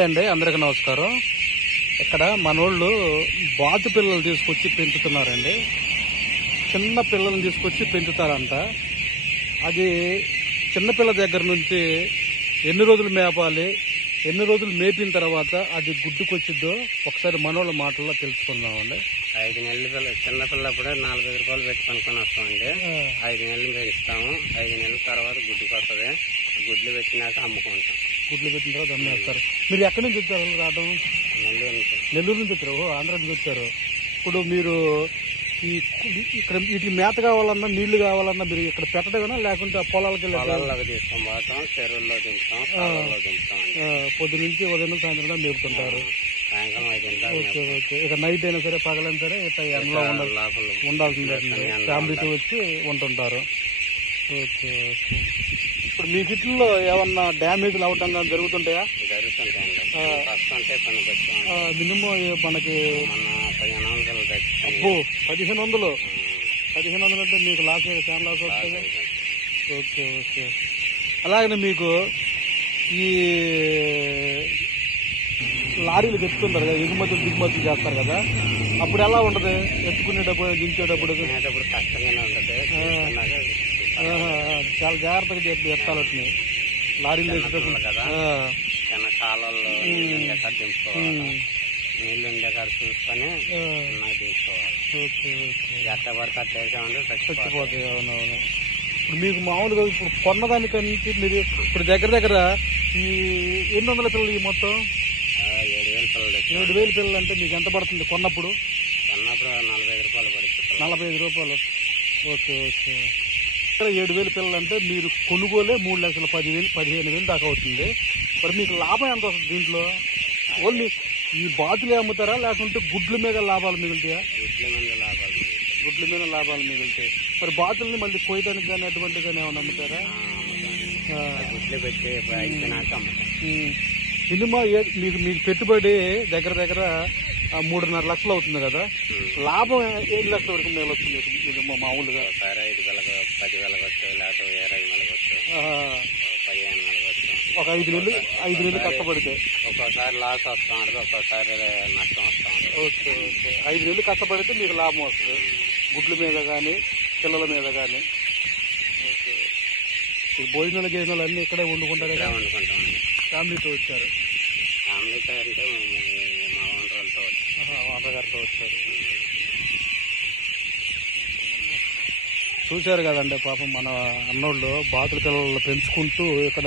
Hi అండి, అందరికీ నమస్కారం. ఇక్కడ మనోళ్ళు బాతు పిల్లలు తీసుకొచ్చి పెంచుతున్నారండి. చిన్న పిల్లల్ని తీసుకొచ్చి పెంచుతారంట. అది చిన్నపిల్ల దగ్గర నుంచి ఎన్ని రోజులు మేపాలి, ఎన్ని రోజులు మేపిన తర్వాత అది గుడ్డుకొచ్చిద్దో ఒకసారి మనోళ్ళ మాటల్లో తెలుసుకుందామండి. 5 నెలల పిల్ల చిన్నపిల్లప్పుడే 45 రూపాయలు పెట్టి కొనుక్కొని వస్తామండి. 5 నెలలు పెంచుతాము. 5 నెలల తర్వాత గుడ్డుకు వస్తుంది. గుడ్లు పెట్టినాక అమ్ముకుంటాం. గుడ్లు పెట్టిన తర్వాత అమ్మేస్తారు. మీరు ఎక్కడి నుంచి వచ్చారు రావడం? నెల్లూరు నుంచి వచ్చారు. ఆంధ్ర నుంచి వచ్చారు. ఇప్పుడు మీరు ఇక్కడ వీటికి మేత కావాలన్నా నీళ్లు కావాలన్నా మీరు ఇక్కడ పెట్టడమేనా, లేకుంటే ఆ పొలాలకి తీసుకొని పోతాం, చెరువుల్లో దింపుతాం, కాలువల్లో దింపుతాం. పొద్దు నుంచి ఉదయం సాయంత్రం మేపుతుంటారు. సాయంత్రం 5 ఓకే ఓకే. ఇక నైట్ అయినా సరే పగలైనా సరే ఇట్లా ఎండలో ఉండాల్సిందే. ఫ్యామిలీతో వచ్చి ఉంటుంటారు. Okay okay. ఇప్పుడు మీ గిట్లో ఏమన్నా డ్యామేజ్లు అవటం జరుగుతుంటాయా? మినిమం మనకి 1500 అంటే మీకు లాస్ చాలా లాస్ వస్తుంది. Okay okay. అలాగనే మీకు ఈ లారీలు తెచ్చుకుంటారు కదా, ఎగుమతులు దిగుమతులు చేస్తారు కదా, అప్పుడు ఎలా ఉంటుంది? ఎత్తుకునేటప్పుడు దించేటప్పుడు కష్టంగానే ఉంటుంది. చాలా జాగ్రత్తగా ఎత్తాలి వచ్చినాయి లారీలు వేసేటప్పుడు కదా. కాలంలో నీళ్ళు ఉండే కాడ చూసుకొని తీసుకోవాలి. Okay okay. ఎట్ట పడితే అట్లా చచ్చిపోతాయి. అవునవును. ఇప్పుడు మీకు మామూలుగా ఇప్పుడు కొన్నదానికంటే మీరు ఇప్పుడు దగ్గర ఈ 800 పిల్లలు ఈ మొత్తం 7,000 పిల్లలు. 7,000 పిల్లలు అంటే మీకు ఎంత పడుతుంది కొన్నప్పుడు? 45 రూపాయలు పడుతుంది. 45 రూపాయలు. Okay okay. 7,000 పిల్లలు అంటే మీరు కొనుగోలే 3,10,000-15,000 దాకా అవుతుంది. మరి మీకు లాభం ఎంత వస్తుంది దీంట్లో? ఓన్లీ ఈ బాతులే అమ్ముతారా, లేకుంటే గుడ్ల మీద లాభాలు మిగులుతాయా? గుడ్ల మీద లాభాలు మిగులుతాయి. మరి బాతుల్ని మళ్ళీ కోయడానికి కానీ అటువంటి కానీ ఏమైనా అమ్ముతారా? గుడ్లు పెట్టి మినిమం మీకు పెట్టుబడి దగ్గర 3.5 లక్షలు అవుతుంది కదా, లాభం 7 లక్షల వరకు మిగలొస్తుంది మీకు మామూలుగా? 10,000 వచ్చు, లేకపోతే 20,000 వచ్చు, 15,000 వచ్చు. ఒక 5 నెలలు కష్టపడితే ఒక్కోసారి లాస్ వస్తూ ఉంటుంది, ఒక్కోసారి నష్టం వస్తూ ఉంటుంది. Okay okay. 5 నెలలు కష్టపడితే మీకు లాభం వస్తుంది గుడ్ల మీద కానీ పిల్లల మీద కానీ. ఓకే. భోజనాలు గేజనాలు అన్నీ ఇక్కడే వండుకుంటారు? వండుకుంటామండి. ఫ్యామిలీతో వచ్చారు? ఫ్యామిలీతో అంటే మా ఓనర్లతో అమ్మగారితో వచ్చారు. చూశారు కదండి, పాపం మన అన్నోళ్ళు బాతుల పిల్లలు పెంచుకుంటూ ఇక్కడ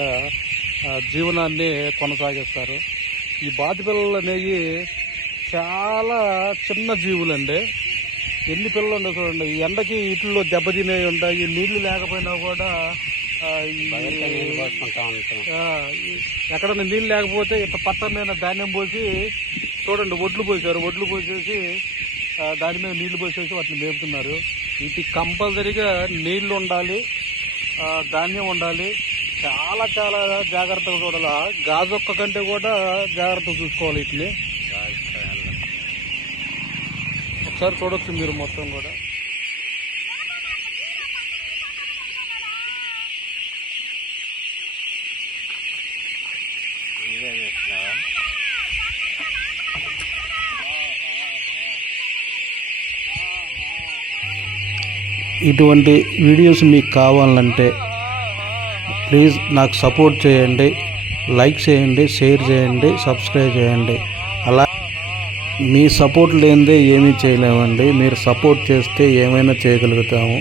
జీవనాన్ని కొనసాగిస్తారు. ఈ బాతు పిల్లలు అనేవి చాలా చిన్న జీవులండి. ఎన్ని పిల్లలు ఉండవు చూడండి. ఈ ఎండకి వీటిల్లో దెబ్బతినేవి ఉంటాయి. నీళ్లు లేకపోయినా కూడా ఎక్కడన్నా నీళ్ళు లేకపోతే ఇంత పట్ట మీద ధాన్యం పోసి చూడండి, ఒడ్లు పోసారు. ఒడ్లు పోసేసి దాని మీద నీళ్లు పోసేసి వాటిని మేపుతున్నారు. వీటికి కంపల్సరీగా నీళ్లు ఉండాలి, ధాన్యం ఉండాలి. చాలా చాలా జాగ్రత్తగా చూడాలి. గాజొక్క కంటే కూడా జాగ్రత్తగా చూసుకోవాలి వీటిని. ఒకసారి చూడొచ్చు మీరు మొత్తం కూడా. ఇటువంటి వీడియోస్ మీకు కావాలంటే ప్లీజ్ నాకు సపోర్ట్ చేయండి, లైక్ చేయండి, షేర్ చేయండి, సబ్స్క్రైబ్ చేయండి. అలా మీ సపోర్ట్ లేనిదే ఏమీ చేయలేమండి. మీరు సపోర్ట్ చేస్తే ఏమైనా చేయగలుగుతాము.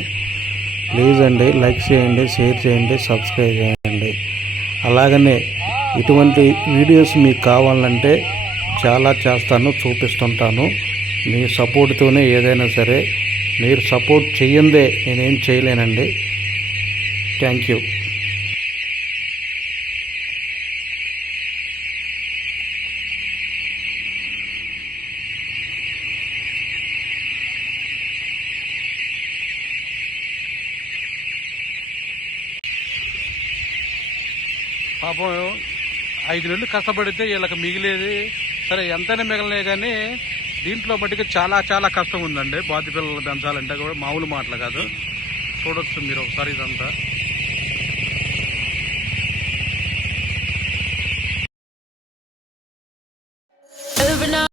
ప్లీజ్ అండి, లైక్ చేయండి, షేర్ చేయండి, సబ్స్క్రైబ్ చేయండి. అలాగనే ఇటువంటి వీడియోస్ మీకు కావాలంటే చాలా చేస్తాను, చూపిస్తుంటాను. మీ సపోర్ట్తోనే ఏదైనా సరే. మీరు సపోర్ట్ చెయ్యందే నేనేం చేయలేనండి. Thank you. పాపం 5 నెలలు కష్టపడితే వీళ్ళకి మిగిలేది సరే ఎంతైనా మిగలనే కానీ దీంట్లో మటుకు చాలా చాలా కష్టం ఉందండి. బాతు పిల్లలు పెంచాలంటే కూడా మామూలు మాటలు కాదు. చూడొచ్చు మీరు ఒకసారి ఇదంతా. living out.